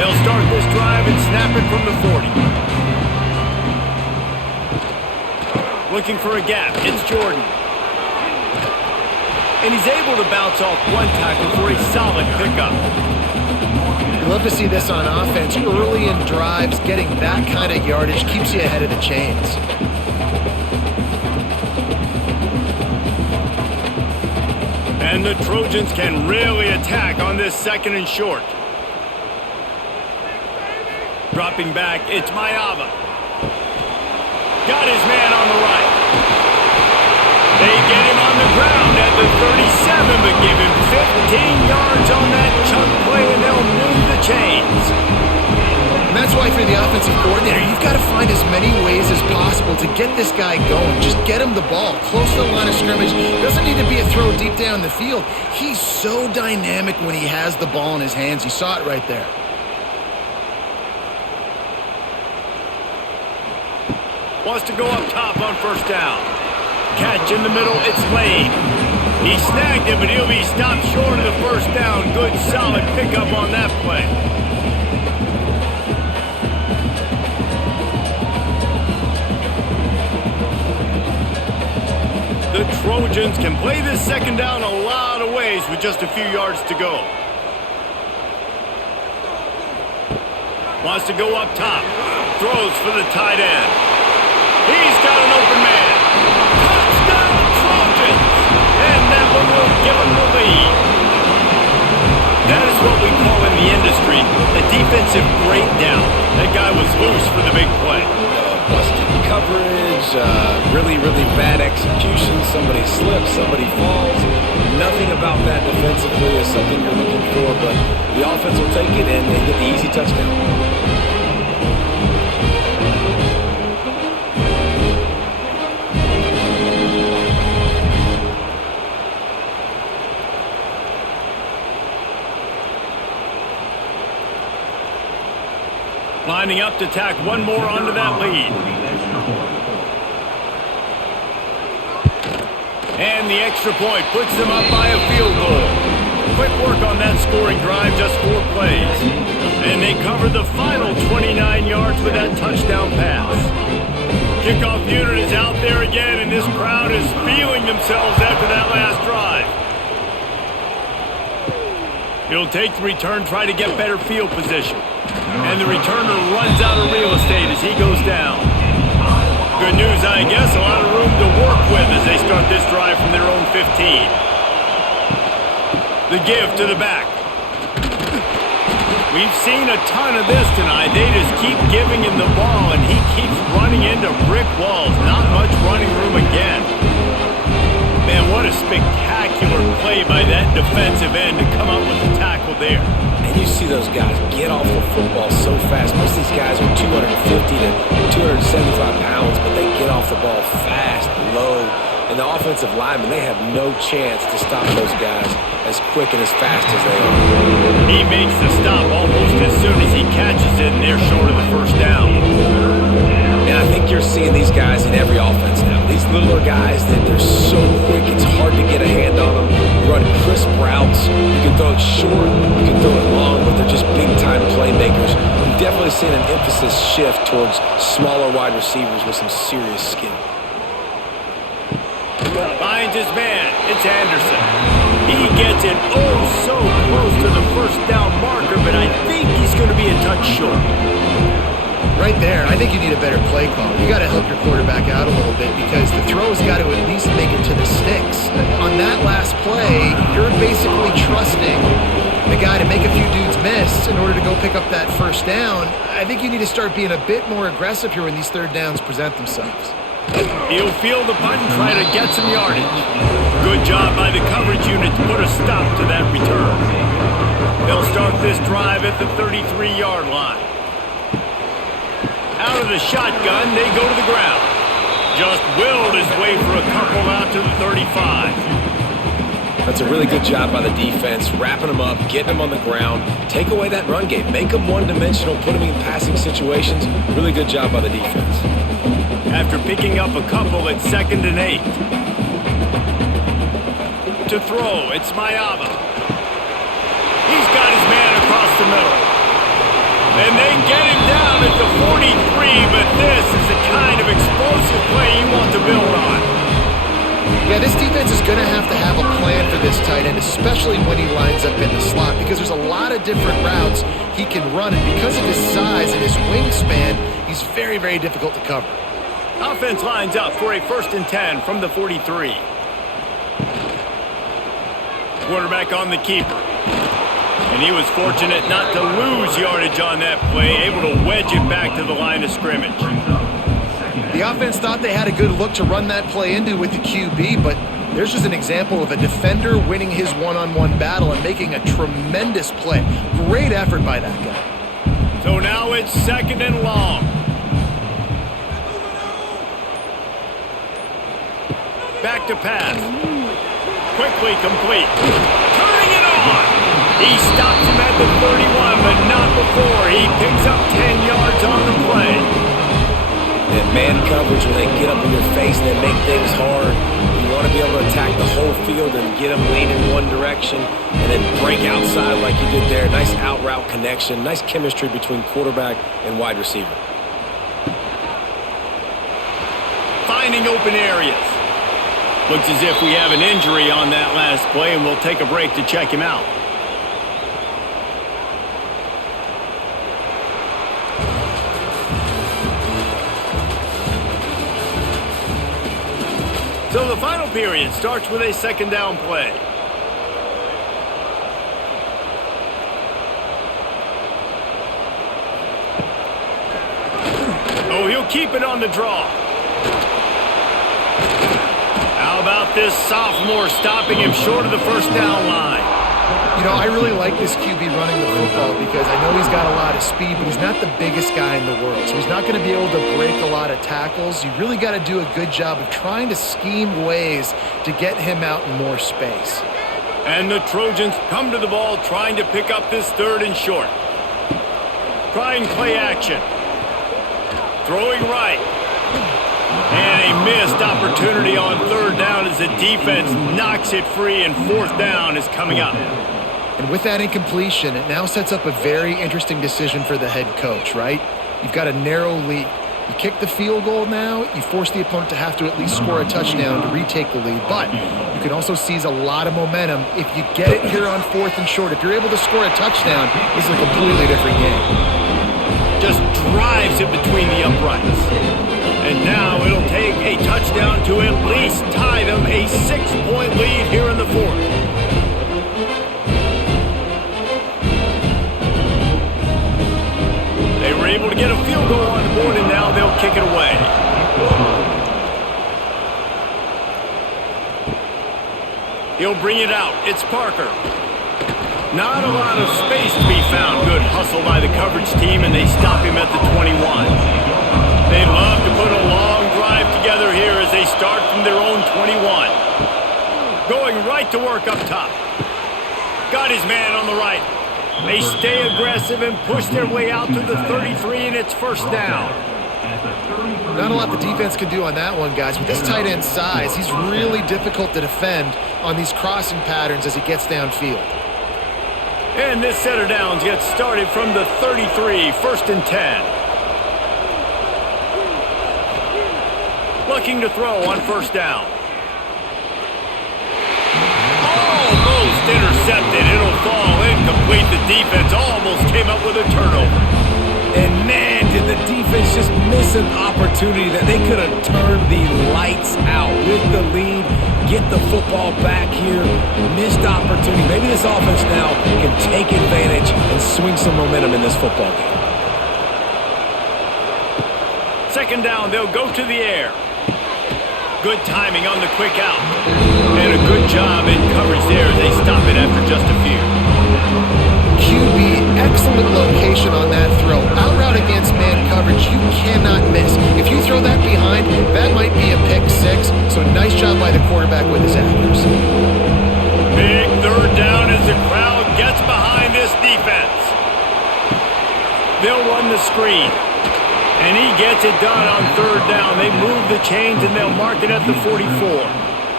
They'll start this drive and snap it from the 40. Looking for a gap. It's Jordan. And he's able to bounce off one tackle for a solid pickup. You love to see this on offense. Early in drives, getting that kind of yardage keeps you ahead of the chains. And the Trojans can really attack on this 2nd and short. Dropping back, it's Mayava. Got his man on the right. They get him on the ground at the 37, but give him 15 yards on that chunk play, and they'll move the chains. And that's why for the offensive coordinator, you've got to find as many ways as possible to get this guy going. Just get him the ball close to the line of scrimmage. Doesn't need to be a throw deep down the field. He's so dynamic when he has the ball in his hands. You saw it right there. Wants to go up top on 1st down. Catch in the middle, it's Lane. He snagged it, but he'll be stopped short of the 1st down. Good, solid pickup on that play. The Trojans can play this 2nd down a lot of ways with just a few yards to go. Wants to go up top. Throws for the tight end. He's got an open man. Touchdown, Trojans! And that one will give him the lead. That is what we call in the industry a defensive breakdown. That guy was loose for the big play. Busted coverage, really bad execution. Somebody slips, somebody falls. Nothing about that defensively is something you're looking for, but the offense will take it and they get the easy touchdown. Lining up to tack one more onto that lead. And the extra point puts them up by a field goal. Quick work on that scoring drive, just 4 plays. And they cover the final 29 yards with that touchdown pass. Kickoff unit is out there again, and this crowd is feeling themselves after that last drive. He'll take the return, try to get better field position. And the returner runs out of real estate as he goes down. Good news, I guess, a lot of room to work with as they start this drive from their own 15. The give to the back. We've seen a ton of this tonight. They just keep giving him the ball, and he keeps running into brick walls. Not much running room again. Man, what a spectacular play by that defensive end to come up with the tackle there. And you see those guys get off the football so fast. Most of these guys are 250 to 275 pounds, but they get off the ball fast, low. And the offensive linemen, they have no chance to stop those guys as quick and as fast as they are. He makes the stop almost as soon as he catches it, and they're short of the 1st down. And I think you're seeing these guys in every offense now. These littler guys, they're so quick, it's hard to get a hand on them. Run crisp routes. You can throw it short, you can throw it long, but they're just big-time playmakers. You've definitely seen an emphasis shift towards smaller wide receivers with some serious skill. Finds his man. It's Anderson. He gets it so close to the 1st down marker, but I think he's going to be a touch short. Right there, I think you need a better play call. You got to help your quarterback out a little bit because the throw's got to at least make it to the sticks. On that last play, you're basically trusting the guy to make a few dudes miss in order to go pick up that 1st down. I think you need to start being a bit more aggressive here when these 3rd downs present themselves. He'll field the punt and try to get some yardage. Good job by the coverage unit to put a stop to that return. They'll start this drive at the 33-yard line. Out of the shotgun, they go to the ground. Just willed his way for a couple out to the 35. That's a really good job by the defense, wrapping them up, getting them on the ground, take away that run game, make them one-dimensional, put them in passing situations. Really good job by the defense. After picking up a couple at 2nd and 8. To throw, it's Mayava. He's got his man across the middle. And they get him down at the 43, but this is the kind of explosive play you want to build on. Yeah, this defense is going to have a plan for this tight end, especially when he lines up in the slot, because there's a lot of different routes he can run, and because of his size and his wingspan, he's very, very difficult to cover. Offense lines up for a 1st and 10 from the 43. Quarterback on the keeper. And he was fortunate not to lose yardage on that play, able to wedge it back to the line of scrimmage. The offense thought they had a good look to run that play into with the QB, but there's just an example of a defender winning his one-on-one battle and making a tremendous play. Great effort by that guy. So now it's 2nd and long. Back to pass. Quickly complete. Turning it on. He stops him at the 31, but not before. He picks up 10 yards on the play. And man coverage, when they get up in your face and they make things hard, you want to be able to attack the whole field and get them leaning one direction and then break outside like you did there. Nice out route connection, nice chemistry between quarterback and wide receiver. Finding open areas. Looks as if we have an injury on that last play, and we'll take a break to check him out. So the final period starts with a 2nd down play. Oh, he'll keep it on the draw. How about this sophomore stopping him short of the 1st down line? You know, I really like this QB running the football because I know he's got a lot of speed, but he's not the biggest guy in the world. So he's not going to be able to break a lot of tackles. You really got to do a good job of trying to scheme ways to get him out in more space. And the Trojans come to the ball trying to pick up this 3rd and short. Trying play action. Throwing right. And a missed opportunity on 3rd down as the defense knocks it free, and 4th down is coming up. And with that incompletion, it now sets up a very interesting decision for the head coach, right? You've got a narrow lead. You kick the field goal now, you force the opponent to have to at least score a touchdown to retake the lead. But you can also seize a lot of momentum if you get it here on 4th and short. If you're able to score a touchdown, this is a completely different game. Just drives it between the uprights. And now it'll take a touchdown to at least tie them a 6-point lead here in the 4th. They were able to get a field goal on the board, and now they'll kick it away. He'll bring it out. It's Parker. Not a lot of space to be found. Good hustle by the coverage team, and they stop him at the 21. They love to put a long drive together here as they start from their own 21. Going right to work up top. Got his man on the right. They stay aggressive and push their way out to the 33, and it's 1st down. Not a lot the defense can do on that one, guys. With this tight end size, he's really difficult to defend on these crossing patterns as he gets downfield. And this set of downs gets started from the 33, 1st and 10. Looking to throw on 1st down. Almost intercepted. It'll fall incomplete. The defense almost came up with a turnover. And man, did the defense just miss an opportunity that they could have turned the lights out with the lead, get the football back here. Missed opportunity. Maybe this offense now can take advantage and swing some momentum in this football game. 2nd down, they'll go to the air. Good timing on the quick out. And a good job in coverage there as they stop it after just a few. QB, excellent location on that throw. Out route against man coverage, you cannot miss. If you throw that behind, that might be a pick 6. So nice job by the quarterback with his accuracy. Big 3rd down as the crowd gets behind this defense. They'll run the screen. And he gets it done on 3rd down. They move the chains and they'll mark it at the 44.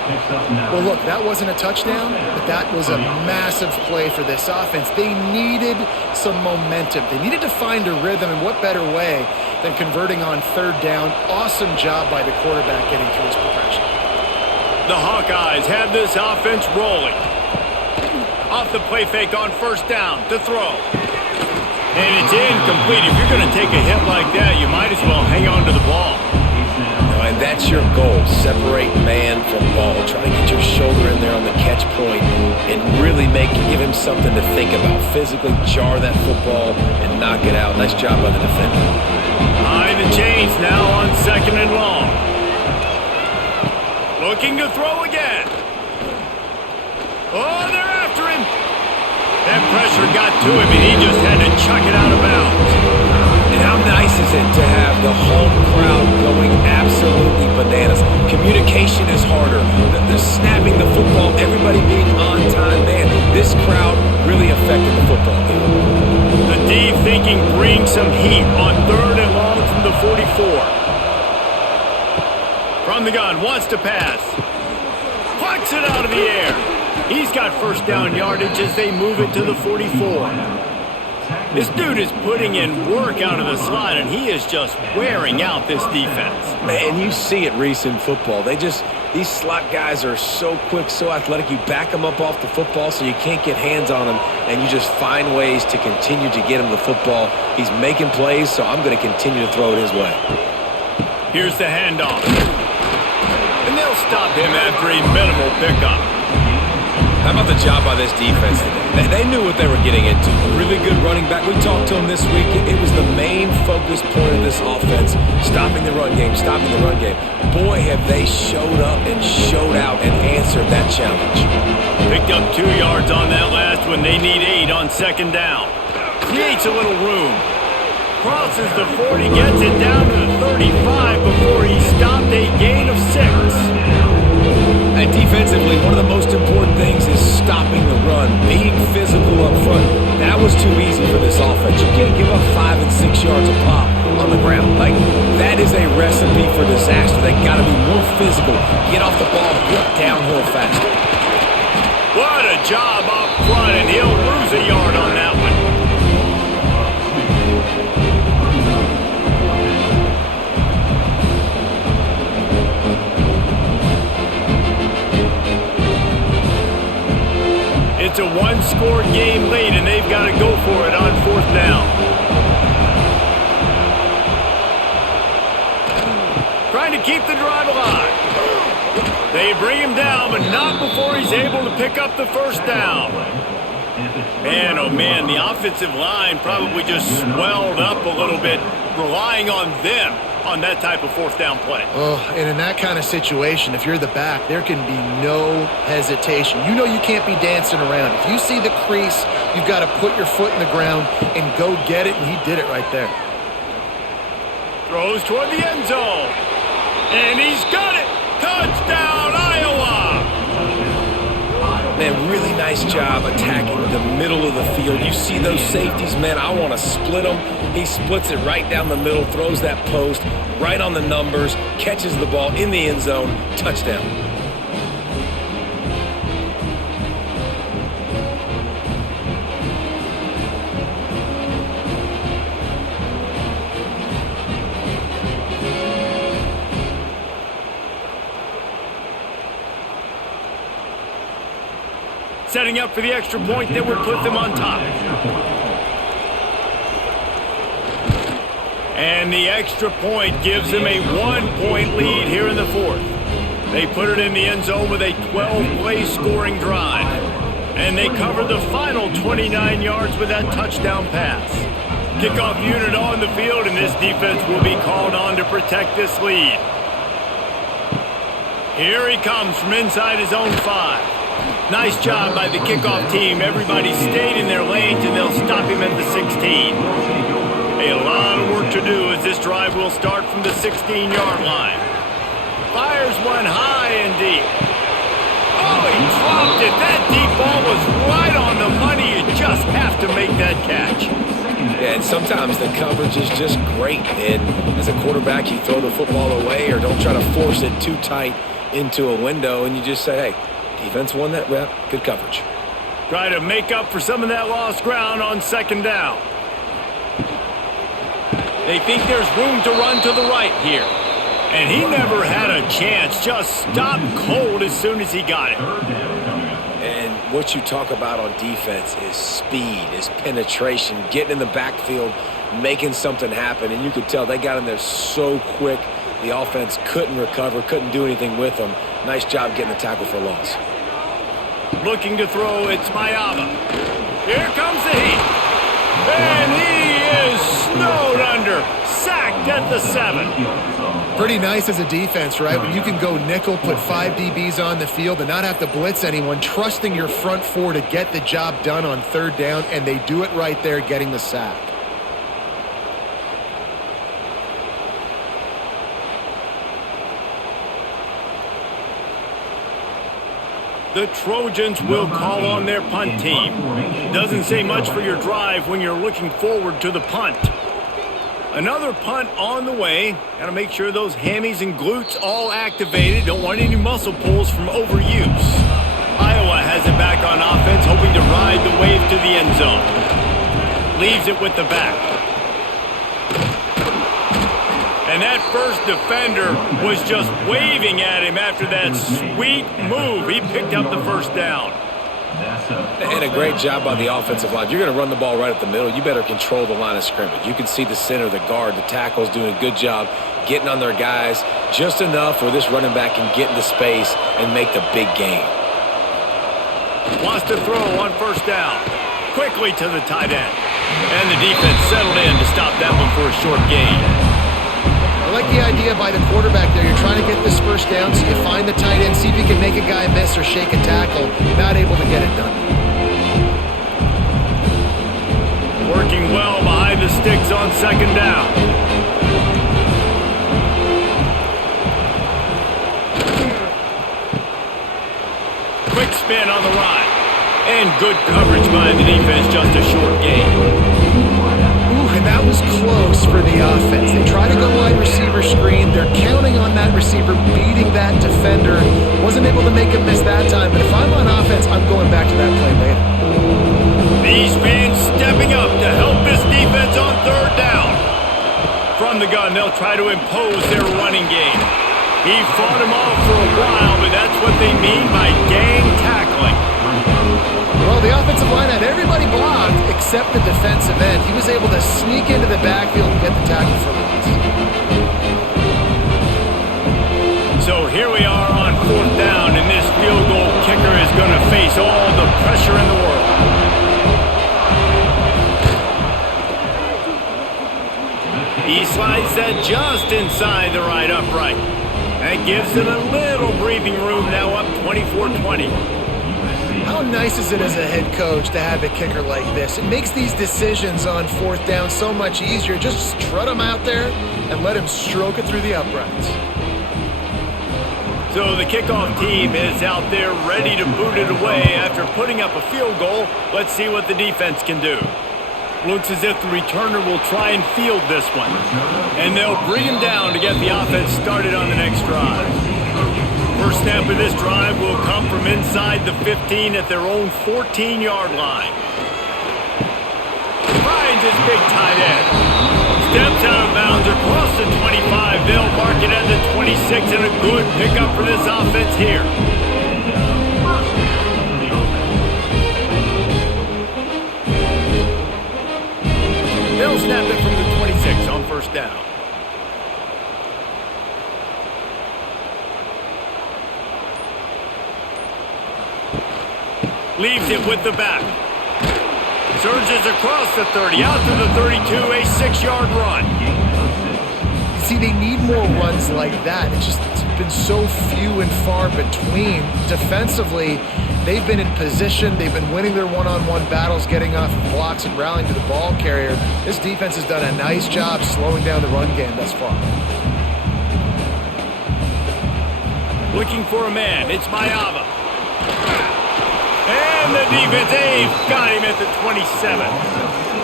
Well, look, that wasn't a touchdown, but that was a massive play for this offense. They needed some momentum. They needed to find a rhythm, and what better way than converting on third down. Awesome job by the quarterback getting through his progression. The Hawkeyes have this offense rolling. Off the play fake on first down to throw. And it's incomplete. If you're going to take a hit like that, you might as well hang on to the ball. And that's your goal. Separate man from ball. Try to get your shoulder in there on the catch point and really give him something to think about. Physically jar that football and knock it out. Nice job by the defender. Behind the chains now on second and long. Looking to throw again. Oh, they're after him. That pressure got to him, and he just had to chuck it out of bounds. And how nice is it to have the home crowd going absolutely bananas? Communication is harder. The snapping the football, everybody being on time. Man, this crowd really affected the football game. The D thinking bring some heat on third and long from the 44. From the gun, wants to pass. Plucks it out of the air. He's got first down yardage as they move it to the 44. This dude is putting in work out of the slot, and he is just wearing out this defense. Man, you see it, Reese, in football. These slot guys are so quick, so athletic. You back them up off the football so you can't get hands on them, and you just find ways to continue to get him the football. He's making plays, so I'm going to continue to throw it his way. Here's the handoff. And they'll stop him after a minimal pickup. How about the job by this defense today? They knew what they were getting into. A really good running back. We talked to him this week. It was the main focus point of this offense. Stopping the run game, stopping the run game. Boy, have they showed up and showed out and answered that challenge. Picked up 2 yards on that last one. They need 8 on second down. Creates a little room. Crosses the 40, gets it down to the 35 before he stopped a gain of 6. And defensively, one of the most important things is stopping the run, being physical up front. That was too easy for this offense. You can't give up 5 and 6 yards a pop on the ground. Like, that is a recipe for disaster. They got to be more physical, get off the ball, get downhill faster. What a job up front, and he'll lose a yard on that one. It's a one-score game lead, and they've got to go for it on fourth down. Trying to keep the drive alive. They bring him down, but not before he's able to pick up the first down. Man, oh man, the offensive line probably just swelled up a little bit, relying on them on that type of fourth down play. Oh, and in that kind of situation, if you're the back, there can be no hesitation. You know you can't be dancing around. If you see the crease, you've got to put your foot in the ground and go get it, and he did it right there. Throws toward the end zone. And he's got it! Touchdown, Iowa! Man, really nice job attacking the middle of the field. You see those safeties, man, I want to split them. He splits it right down the middle, throws that post, right on the numbers, catches the ball in the end zone, touchdown. Setting up for the extra point that would put them on top. And the extra point gives them a 1-point lead here in the fourth. They put it in the end zone with a 12-play scoring drive. And they covered the final 29 yards with that touchdown pass. Kickoff unit on the field, and this defense will be called on to protect this lead. Here he comes from inside his own 5. Nice job by the kickoff team. Everybody stayed in their lanes, and they'll stop him at the 16. A lot of work to do as this drive will start from the 16-yard line. Fires one high and deep. Oh, he dropped it. That deep ball was right on the money. You just have to make that catch. Yeah, and sometimes the coverage is just great. And as a quarterback, you throw the football away or don't try to force it too tight. into a window, and you just say, hey, defense won that rep, good coverage. Try to make up for some of that lost ground on second down. They think there's room to run to the right here. And he never had a chance, just stopped cold as soon as he got it. And what you talk about on defense is speed, is penetration, getting in the backfield, making something happen. And you could tell they got in there so quick, the offense couldn't recover, couldn't do anything with them. Nice job getting the tackle for loss. Looking to throw, it's Mayava. Here comes the heat. And he is snowed under. Sacked at the 7. Pretty nice as a defense, right? When you can go nickel, put 5 DBs on the field and not have to blitz anyone, trusting your front 4 to get the job done on third down, and they do it right there, getting the sack. The Trojans will call on their punt team. Doesn't say much for your drive when you're looking forward to the punt. Another punt on the way. Got to make sure those hammies and glutes all activated. Don't want any muscle pulls from overuse. Iowa has it back on offense, hoping to ride the wave to the end zone. Leaves it with the back. And that first defender was just waving at him after that sweet move. He picked up the first down. And a great job by the offensive line. You're going to run the ball right at the middle. You better control the line of scrimmage. You can see the center, the guard, the tackles doing a good job getting on their guys just enough where this running back can get into space and make the big gain. Wants to throw on first down. Quickly to the tight end. And the defense settled in to stop that one for a short gain. I like the idea by the quarterback there. You're trying to get this first down, so you find the tight end, see if you can make a guy miss or shake a tackle. Not able to get it done. Working well behind the sticks on second down. Quick spin on the run. And good coverage by the defense, just a short gain. And that was close for the offense. They try to go wide receiver screen. They're counting on that receiver beating that defender. Wasn't able to make him miss that time, but if I'm on offense, I'm going back to that play later. These fans stepping up to help this defense on third down. From the gun, they'll try to impose their running game. He fought him off for a while, but that's what they mean by gang tackling. Well, the offensive line had everybody blocked except the defensive end. He was able to sneak into the backfield and get the tackle for loss. So here we are on fourth down, and this field goal kicker is going to face all the pressure in the world. He slides that just inside the right upright. That gives him a little breathing room, now up 24-20. How nice is it as a head coach to have a kicker like this? It makes these decisions on fourth down so much easier. Just strut him out there and let him stroke it through the uprights. So the kickoff team is out there ready to boot it away after putting up a field goal. Let's see what the defense can do. Looks as if the returner will try and field this one. And they'll bring him down to get the offense started on the next drive. First snap of this drive will come from inside the 15 at their own 14-yard line. Finds his big tight end. Steps out of bounds across the 25. They'll mark it at the 26, and a good pickup for this offense here. They'll snap it from the 26 on first down. Leaves it with the back. Surges across the 30, out to the 32, a 6-yard run. See, they need more runs like that. It's been so few and far between. Defensively, they've been in position. They've been winning their one-on-one battles, getting off of blocks and rallying to the ball carrier. This defense has done a nice job slowing down the run game thus far. Looking for a man. It's Mayava. And the defense, they've got him at the 27.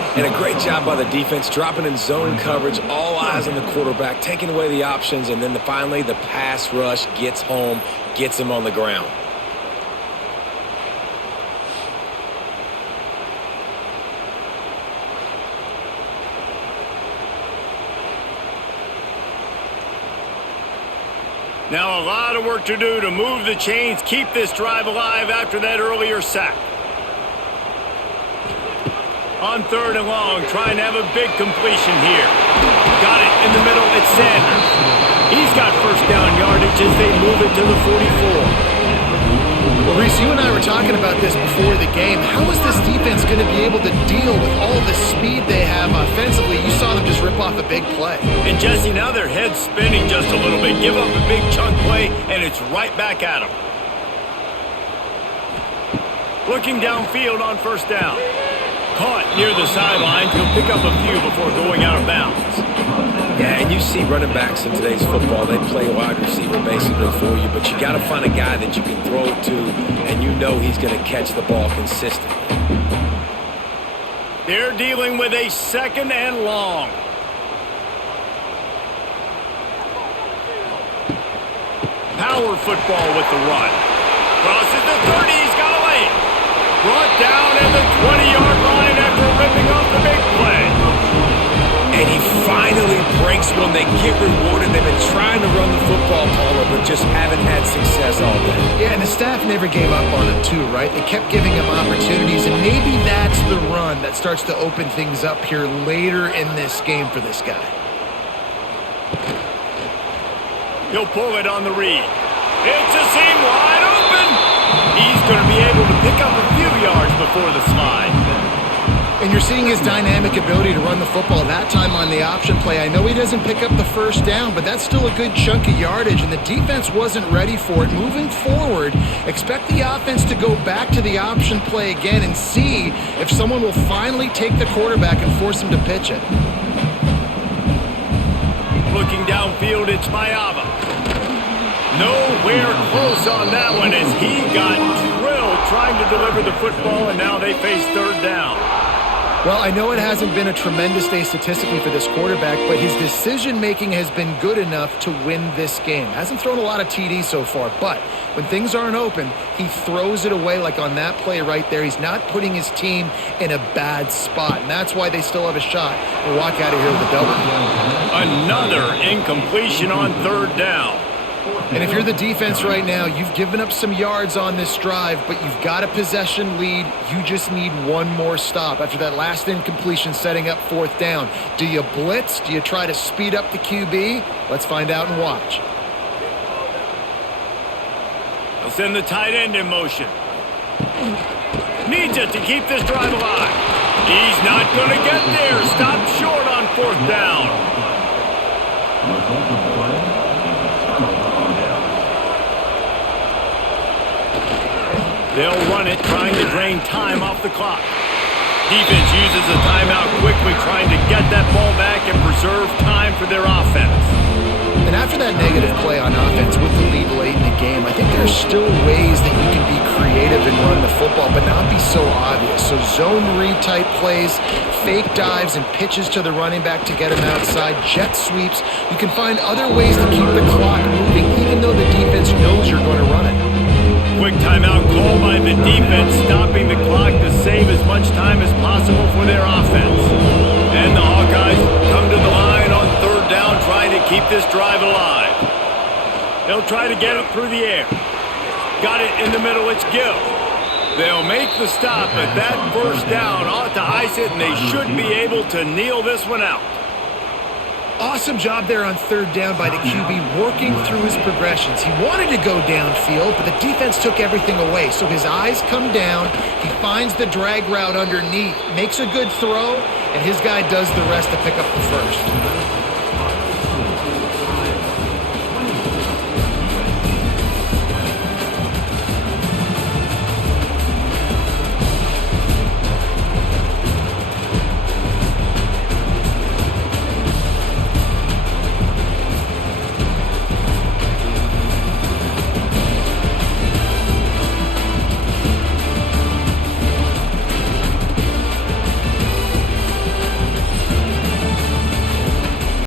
And a great job by the defense, dropping in zone coverage, all eyes on the quarterback, taking away the options, and then finally the pass rush gets home, gets him on the ground. Now a lot of work to do to move the chains, keep this drive alive after that earlier sack. On 3rd and long, trying to have a big completion here. Got it in the middle, it's Sanders. He's got first down yardage as they move it to the 44. Well, Reese, you and I were talking about this before the game. How is this defense going to be able to deal with all the speed they have offensively? You saw them just rip off a big play. And Jesse, now their head's spinning just a little bit. Give up a big chunk play, and it's right back at them. Looking downfield on first down. Caught near the sidelines. He'll pick up a few before going out of bounds. Yeah, and you see running backs in today's football, they play wide receiver basically for you, but you got to find a guy that you can throw it to, and you know he's going to catch the ball consistently. They're dealing with a 2nd and long. Power football with the run. Crosses the 30, he's got a lane. Brought down at the 20-yard line after ripping off the big play. And he finally breaks one. They get rewarded. They've been trying to run the football, Paulo, but just haven't had success all day. Yeah, and the staff never gave up on him too, right? They kept giving him opportunities, and maybe that's the run that starts to open things up here later in this game for this guy. He'll pull it on the read. It's a seam wide open. He's going to be able to pick up a few yards before the slide. And you're seeing his dynamic ability to run the football that time on the option play. I know he doesn't pick up the first down, but that's still a good chunk of yardage, and the defense wasn't ready for it. Moving forward, expect the offense to go back to the option play again and see if someone will finally take the quarterback and force him to pitch it. Looking downfield, it's Mayava. Nowhere close on that one as he got drilled trying to deliver the football, and now they face 3rd down. Well, I know it hasn't been a tremendous day statistically for this quarterback, but his decision-making has been good enough to win this game. Hasn't thrown a lot of TDs so far, but when things aren't open, he throws it away like on that play right there. He's not putting his team in a bad spot, and that's why they still have a shot to walk out of here with a double. Another incompletion on 3rd down. And if you're the defense right now, you've given up some yards on this drive, but you've got a possession lead. You just need one more stop after that last incompletion setting up 4th down. Do you blitz? Do you try to speed up the QB? Let's find out and watch. They'll send the tight end in motion. Needs it to keep this drive alive. He's not going to get there. Stopped short on 4th down. They'll run it, trying to drain time off the clock. Defense uses a timeout quickly, trying to get that ball back and preserve time for their offense. And after that negative play on offense with the lead late in the game, I think there's still ways that you can be creative and run the football, but not be so obvious. So zone read type plays, fake dives and pitches to the running back to get him outside, jet sweeps. You can find other ways to keep the clock moving, even though the defense knows you're going to run it. Quick timeout called by the defense, stopping the clock to save as much time as possible for their offense. And the Hawkeyes come to the line on 3rd down, trying to keep this drive alive. They'll try to get it through the air. Got it in the middle, it's Gill. They'll make the stop, but that first down ought to ice it, and they should be able to kneel this one out. Awesome job there on 3rd down by the QB, working through his progressions. He wanted to go downfield, but the defense took everything away. So his eyes come down, he finds the drag route underneath, makes a good throw, and his guy does the rest to pick up the first.